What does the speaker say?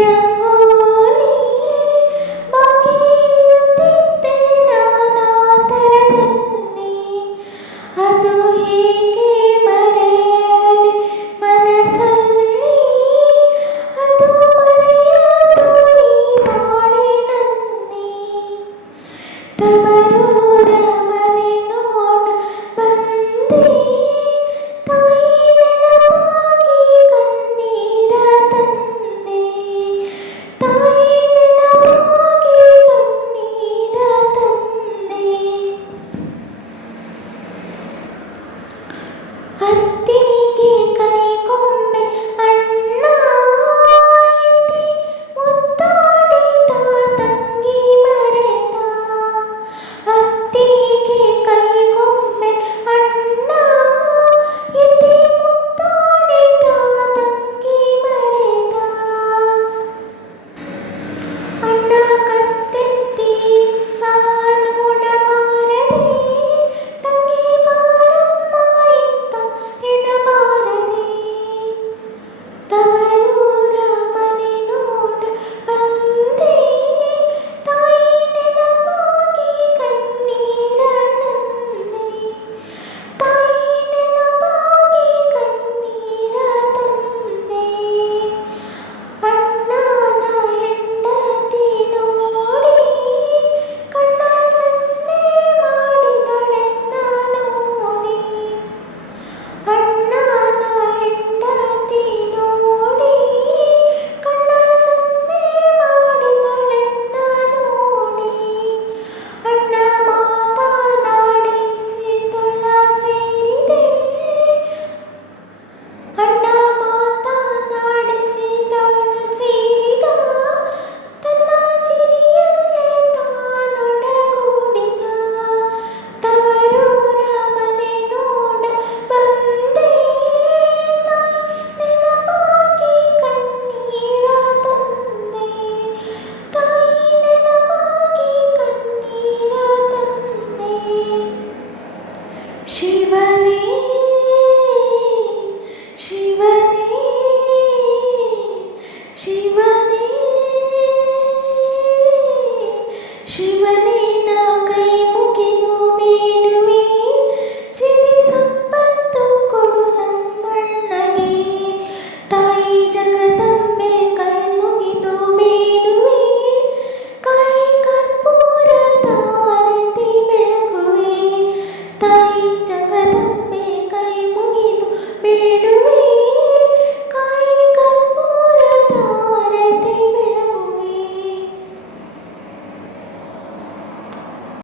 ರಂಗೋಲಿ ಬಾಗಿಡುತ್ತಿದ್ದೆ ನಾನಾ ಥರದಲ್ಲಿ. ಅದು ಹೇಗೆ ಮರೆಯಲಿ ಮನಸ್ಸಲ್ಲಿ, ಅದು ಮರೆಯದು ಈ ಬಾಳಿನಲ್ಲಿ. ತವರೂರ ಮನೆ ನೋಡ ಬಂದೆ, ತಾಯಿ ನೆನಪಾಗಿ ಕಣ್ಣೀರ ತಂದೆ. ತಾಯಿ ನೆನಪಾಗಿ ಕಣ್ಣೀರ ತಂದೆ. ಅತ್ತಿಗೆ ಕೈಗೊಂಬೆ ಅಣ್ಣ ಎತ್ತಿ ಮುದ್ದಾಡಿದ ತಂಗಿ ಮರೆತ. ಅತ್ತಿಗೆ ಕೈಗೊಂಬೆ ಅಣ್ಣ ಎತ್ತಿ ಮುದ್ದಾಡಿದ ತಂಗಿ ಮರೆತ. ಅಣ್ಣ ಕತ್ತೆತ್ತಿ ನೋಡಬಾರದೆ, ತಂಗಿ ಬಾರಮ್ಮ ಇತ್ತ ಎನ್ನಬಾರದೆ. ತವರೂರ ಮನೆ ನೋಡ ಬಂದೆ, ತಾಯಿ ನೆನಪಾಗಿ ಕಣ್ಣೀರ ತಂದೆ. ತಾಯಿ ನೆನಪಾಗಿ ಕಣ್ಣೀರ ತಂದೆ. ಅಣ್ಣನ ಹೆಂಡತಿ ನೋಡಿ ಕಣ್ಣ ಸನ್ನೆ ಮಾಡಿದಳೆನ್ನ ನೋಡಿ. ಅಣ್ಣನ ಹೆಂಡತಿ ನೋಡಿ ಕಣ್ಣ ಸನ್ನೆ ಮಾಡಿದಳೆನ್ನ ನೋಡಿ. ಅಣ್ಣ ಮಾತನಾಡಿಸಿದಳ ಸೇರಿದೆ, ಅಣ್ಣ ಮಾತನಾಡಿಸಿದಳ ಸೇರಿದ, ತನ್ನ ಸಿರಿಯಲ್ಲೇ ತಾನೊಡಗೂಡಿದ. ತವರೂರ ಮನೆ ನೋಡ ಬಂದೆ, ತಾಯಿ ನೆನಪಾಗಿ ಕಣ್ಣೀರ ತಂದೆ. ತಾಯಿ ನೆನಪಾಗಿ ಕಣ್ಣೀರ ತಂದೆ. ಶಿವನೇ ಶಿವನೇ ಶಿವನೇ ಶಿವನೇ, ನಾ ಕೈ ಮುಗಿದು ಬೇಡುವೆ, ಸಿರಿ ಸಂಪತ್ತು ಕೊಡು ನಮ್ಮಣ್ಣಗೆ. ತಾಯಿ ಜಗದಂಬೆ ಕೈ ಮುಗಿದು ಬೇಡುವೆ, ಕಾಯಿ ಕರ್ಪೂರದ ಆರತಿ ಬೆಳಗುವೆ. ತಾಯಿ